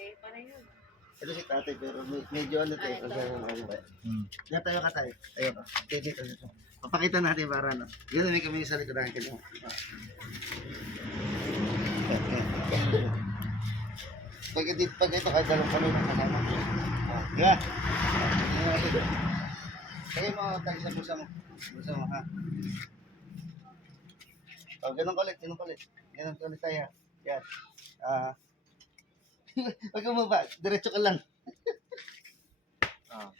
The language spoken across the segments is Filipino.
Eh, paano yun? Ito si tatay, pero me- medyo ano tayo. Ay, ito. Ano, ano ba? Hmm. Yan tayo ka tayo. Tayo ka. Dito. dito. Papakita natin para ano. Yun may kami sa likodan ka Pag dito, pag ito, kahit dalawang kami na kasama. Ah, Di ba? Kaya mo tayo sa pusa mo. Pusa mo, ha? Oh, ganun kulit, ganun kulit. Ganun kulit tayo. Yan. Ah. Huwag ka ba? Diretso ka lang. Ah.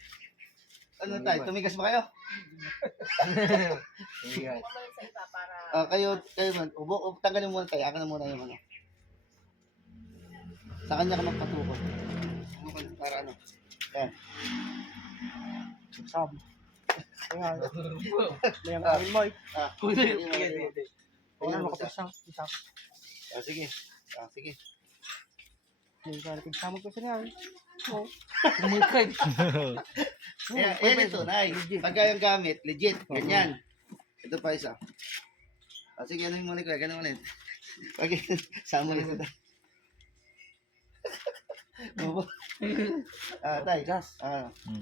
Ano tayo? Tumigas ba kayo? Guys. Huwag mo yun sa iba para... Ah, kayo, kayo man. Ubo, ubo, tanggalin muna tayo. Akin na muna yung ano. Sa kanya ka magpatukod. Ano ka na, Para ano. Yan. Sabi. Kaya, may ang amin mo. Ah, Hindi, sige, hindi, hindi. Kung Tingnan ano mo ka sa- pa siya, isa. Ah, sige. Ah, sige. Hindi ka natin kasama ko sa niya. Oo. Tumulkay. Ayan, ayan ito, nay. Pagka yung gamit, legit. Ganyan. Ito pa isa. Ah, sige, ano yung muna ko? Ganun ulit. Pag sama ulit ito. Opo. Ah, tay. Gas. Ah, Hmm.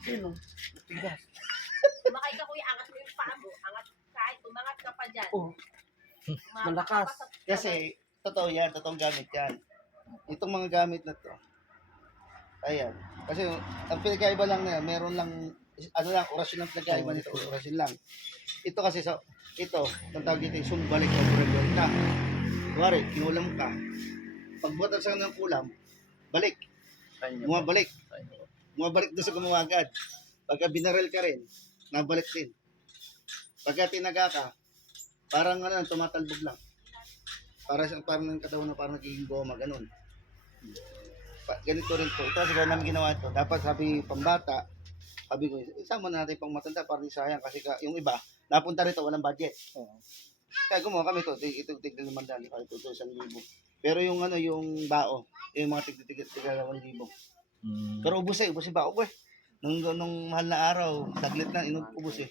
Sino? Tigas. Sumakay ka kuya, angat mo yung paa mo. Angat, kahit umangat ka pa dyan. Oh. Malakas. Kasi, totoo yan, totoong gamit yan. Itong mga gamit na to, ayan. Kasi, ang pinagkaiba lang na yan, meron lang, ano lang, orasyon lang pinagkaiba nito, orasyon lang. Ito kasi sa, ito, ang tawag dito, yung sumbalik o bural ka. Kuwari, kinulam ka. Pagbutan sa ng kulam, balik. Bumabalik. Bumabalik doon sa gumawa agad. Pagka binaril ka rin, nabalik din. Pagka tinaga ka, parang ano, tumatalbog lang. Para sa parang ng katawan na parang nagiging goma, ganun. Pa, ganito rin po. Ito kaya namin ginawa ito. Dapat sabi pambata, sabi ko, isama na natin pang matanda para di sayang kasi ka, yung iba, napunta rito, walang budget. Kaya gumawa kami ito, ito tigil naman dali, kaya ito isang libo. Pero yung ano, yung bao, yung mga tigil-tigil, tigil dalawang libo. Hmm. Pero ubos eh, ubos yung bao ko eh. Nung, nung mahal na araw, saglit na, inubos eh.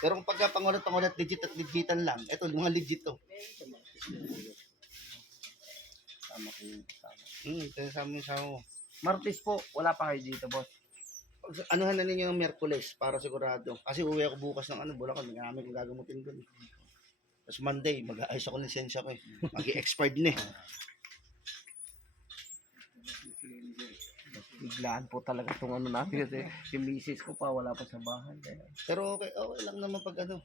Pero kung pagka pangulat-pangulat, legit at legitan lang, ito, mga legit to. Tama ko yun. Tama. Hmm, kaya sa amin sa ako. Martes po, wala pa kayo dito, boss. Anuhan na ninyo yung Merkules para sigurado. Kasi uwi ako bukas ng ano, Bulacan. May namin kung gagamutin doon. Tapos Monday, mag-aayos ako ng lisensya ko eh. Mag-expired na eh. Biglaan po talaga itong ano natin kasi yung misis ko pa wala pa sa bahay. Pero okay, okay lang naman pag ano.